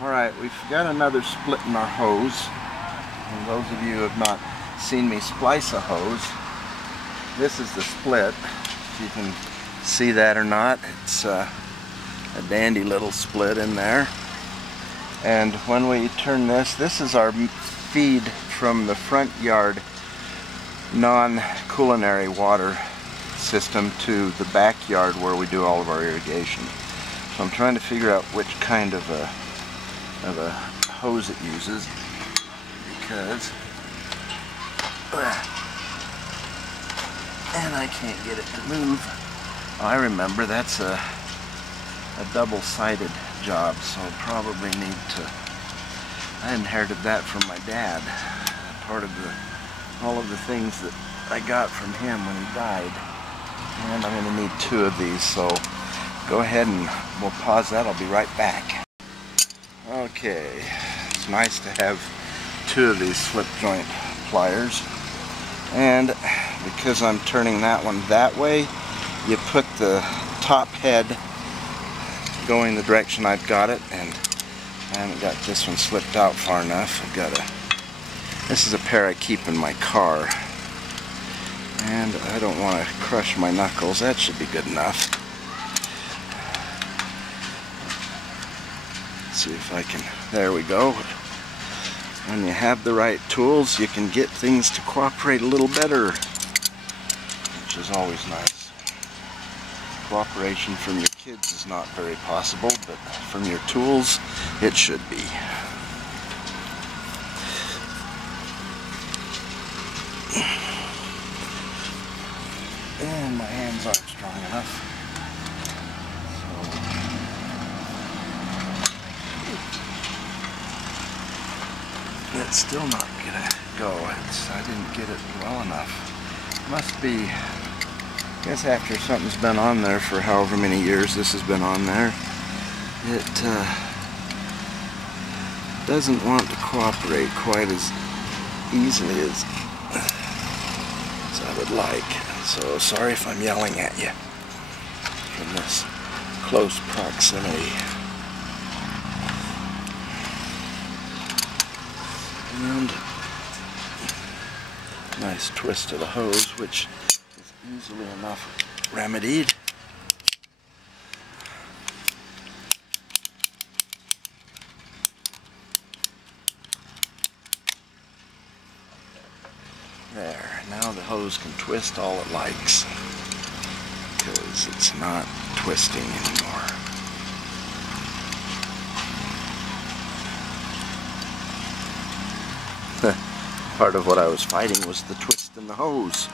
Alright, we've got another split in our hose. And those of you who have not seen me splice a hose, this is the split. If you can see that or not, it's a dandy little split in there. And when we turn this is our feed from the front yard non-culinary water system to the backyard where we do all of our irrigation. So I'm trying to figure out which kind of a hose it uses, because and I can't get it to move. Oh, I remember that's a double-sided job, so I'll probably need to. I inherited that from my dad. Part of all of the things that I got from him when he died, and I'm going to need two of these. So go ahead and we'll pause that. I'll be right back. Okay, it's nice to have two of these slip joint pliers, and because I'm turning that one that way, you put the top head going the direction I've got it, and I haven't got this one slipped out far enough. This is a pair I keep in my car, and I don't want to crush my knuckles. That should be good enough. See if I can, there we go. When you have the right tools, you can get things to cooperate a little better, which is always nice. Cooperation from your kids is not very possible, but from your tools, it should be. And my hands aren't strong enough. It's still not gonna go. I didn't get it well enough. Must be, I guess after something's been on there for however many years this has been on there, it doesn't want to cooperate quite as easily as I would like. So sorry if I'm yelling at you from this close proximity. And nice twist of the hose, which is easily enough remedied. There, now the hose can twist all it likes, because it's not twisting anymore. Part of what I was fighting was the twist in the hose,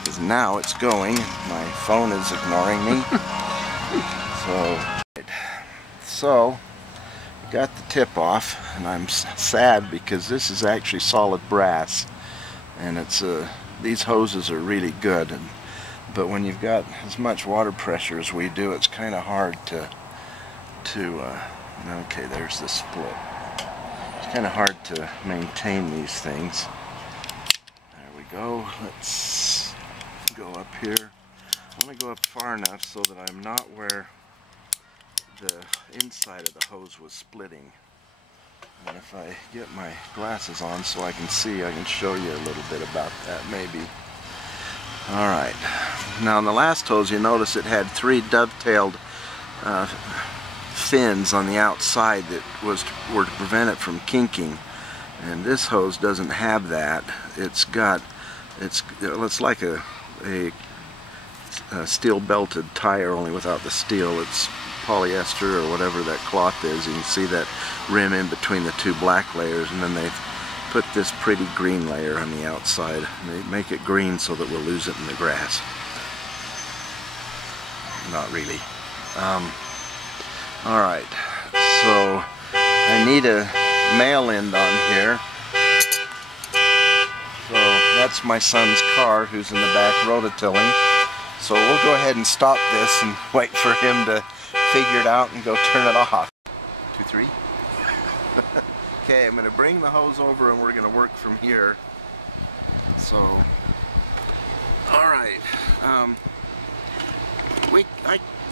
because now it's going. My phone is ignoring me. So got the tip off, and I'm sad because this is actually solid brass, and it's these hoses are really good. But when you've got as much water pressure as we do, it's kind of hard to okay, there's the split. Kind of hard to maintain these things. There we go. Let's go up here. I want to go up far enough so that I'm not where the inside of the hose was splitting. And if I get my glasses on so I can see, I can show you a little bit about that maybe. Alright. Now in the last hose you notice it had three dovetailed fins on the outside that were to prevent it from kinking, and this hose doesn't have that. It's like a steel belted tire, only without the steel. It's polyester or whatever that cloth is. You can see that rim in between the two black layers, and then they've put this pretty green layer on the outside. They make it green so that we'll lose it in the grass. Not really. Alright, so I need a male end on here. So that's my son's car who's in the back rototilling. So we'll go ahead and stop this and wait for him to figure it out and go turn it off. 2, 3. Okay, I'm going to bring the hose over and we're going to work from here. So, alright.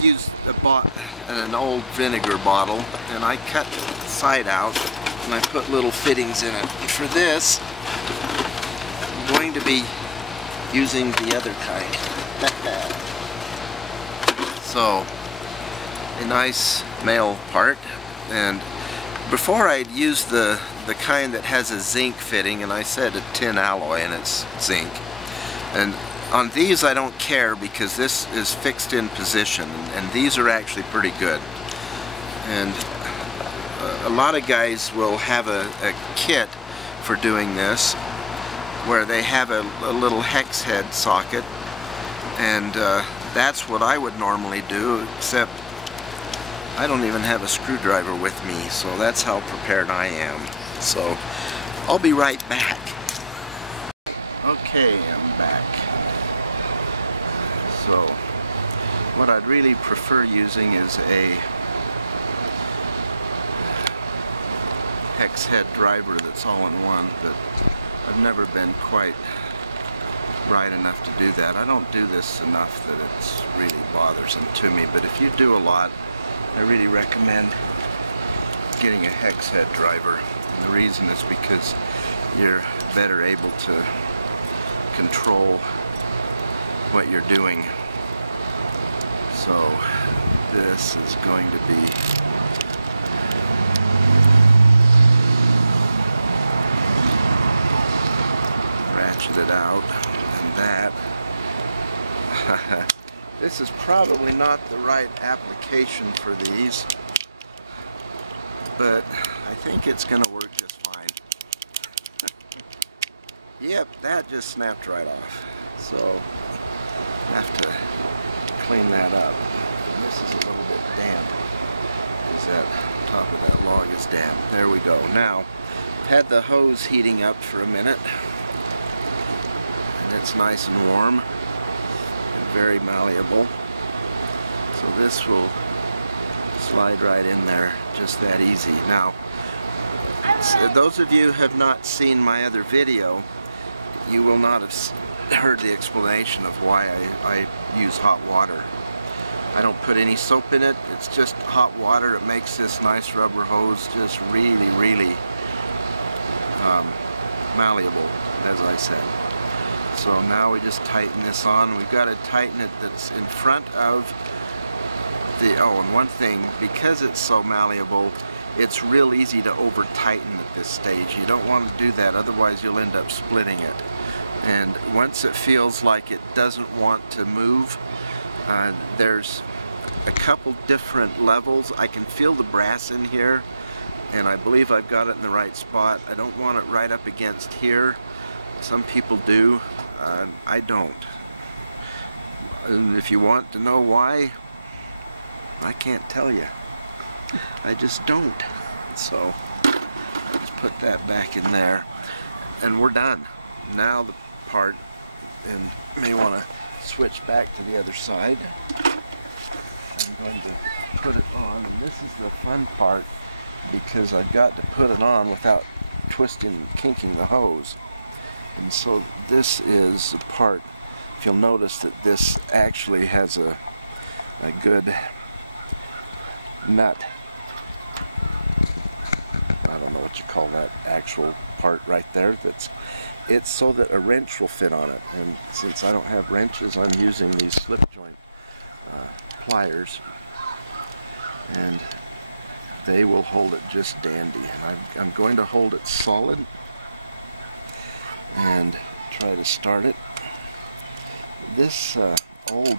used an old vinegar bottle, and I cut the side out and I put little fittings in it. And for this, I'm going to be using the other kind. So, a nice male part. And before I'd used the kind that has a zinc fitting, and I said a tin alloy and it's zinc. And on these I don't care because this is fixed in position, and these are actually pretty good. And a lot of guys will have a kit for doing this where they have a little hex head socket, and that's what I would normally do, except I don't even have a screwdriver with me, so that's how prepared I am. So I'll be right back. Okay, I'm back. So what I'd really prefer using is a hex head driver that's all in one, but I've never been quite right enough to do that. I don't do this enough that it's really bothersome to me, but if you do a lot, I really recommend getting a hex head driver. And the reason is because you're better able to control what you're doing. So this is going to be ratcheted out, and that this is probably not the right application for these, but I think it's going to work just fine. Yep, that just snapped right off. So I have to clean that up. And this is a little bit damp, because that top of that log is damp. There we go. Now, had the hose heating up for a minute, and it's nice and warm and very malleable. So this will slide right in there just that easy. Now, those of you who have not seen my other video, you will not have heard the explanation of why I use hot water. I don't put any soap in it. It's just hot water. It makes this nice rubber hose just really, really malleable, as I said. So now we just tighten this on. We've got to tighten it that's in front of the, oh, and one thing, because it's so malleable, it's real easy to over tighten at this stage. You don't want to do that, otherwise you'll end up splitting it. And once it feels like it doesn't want to move, there's a couple different levels. I can feel the brass in here, and I believe I've got it in the right spot. I don't want it right up against here. Some people do. I don't. And if you want to know why, I can't tell you. I just don't. So just put that back in there, and we're done. Now the part, and you may want to switch back to the other side. I'm going to put it on, and this is the fun part, because I've got to put it on without twisting and kinking the hose. And so this is the part, if you'll notice that this actually has a good nut. I don't know what you call that actual part right there. It's so that a wrench will fit on it. And since I don't have wrenches, I'm using these slip joint pliers, and they will hold it just dandy. And I'm going to hold it solid and try to start it. This old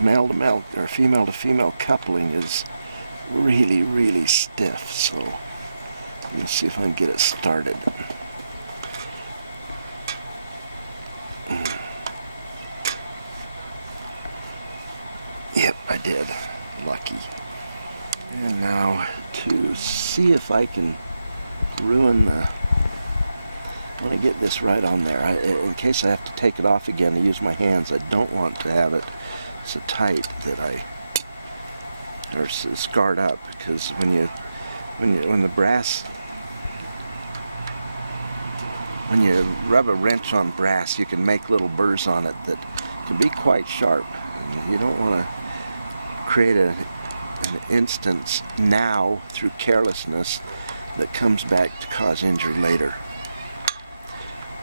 male to male or female to female coupling is really, really stiff, so let me see if I can get it started. Yep, I did. Lucky. And now to see if I can ruin the, I want to get this right on there. In case I have to take it off again and use my hands, I don't want to have it so tight that or scarred up, because when the brass, when you rub a wrench on brass, you can make little burrs on it that can be quite sharp. And you don't want to create an instance now through carelessness that comes back to cause injury later.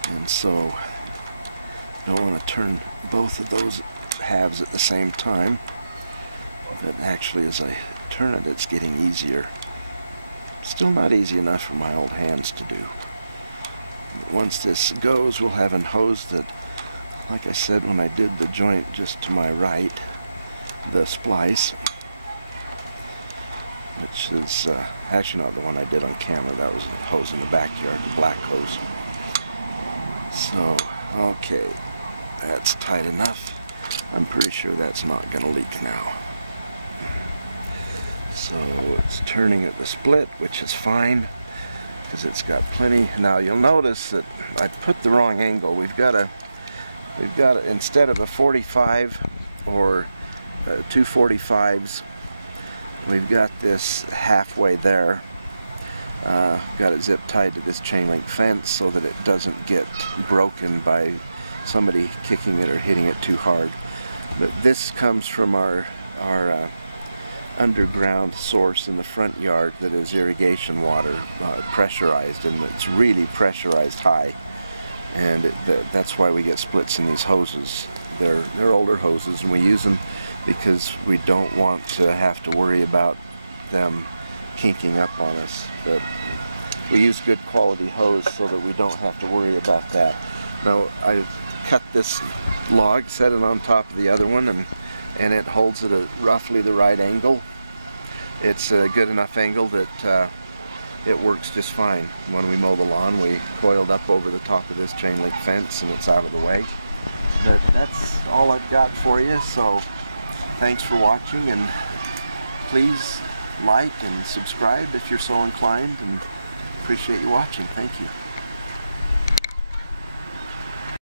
And so you don't want to turn both of those halves at the same time, but actually as I turn it, it's getting easier. Still not easy enough for my old hands to do. But once this goes, we'll have a hose that, like I said when I did the joint just to my right, the splice, which is actually not the one I did on camera, that was the hose in the backyard, the black hose. So, okay, that's tight enough. I'm pretty sure that's not going to leak now. So it's turning at the split, which is fine, because it's got plenty. Now you'll notice that I put the wrong angle. We've got instead of a 45 or 245s, we've got this halfway there. Got it zip tied to this chain link fence so that it doesn't get broken by somebody kicking it or hitting it too hard. But this comes from our underground source in the front yard that is irrigation water, pressurized, and it's really pressurized high, and that's why we get splits in these hoses. They're older hoses, and we use them because we don't want to have to worry about them kinking up on us. But we use good quality hose so that we don't have to worry about that. Now I cut this log, set it on top of the other one, and it holds at roughly the right angle. It's a good enough angle that it works just fine. When we mow the lawn, we coiled up over the top of this chain link fence and it's out of the way. But that's all I've got for you, so thanks for watching, and please like and subscribe if you're so inclined, and appreciate you watching. Thank you.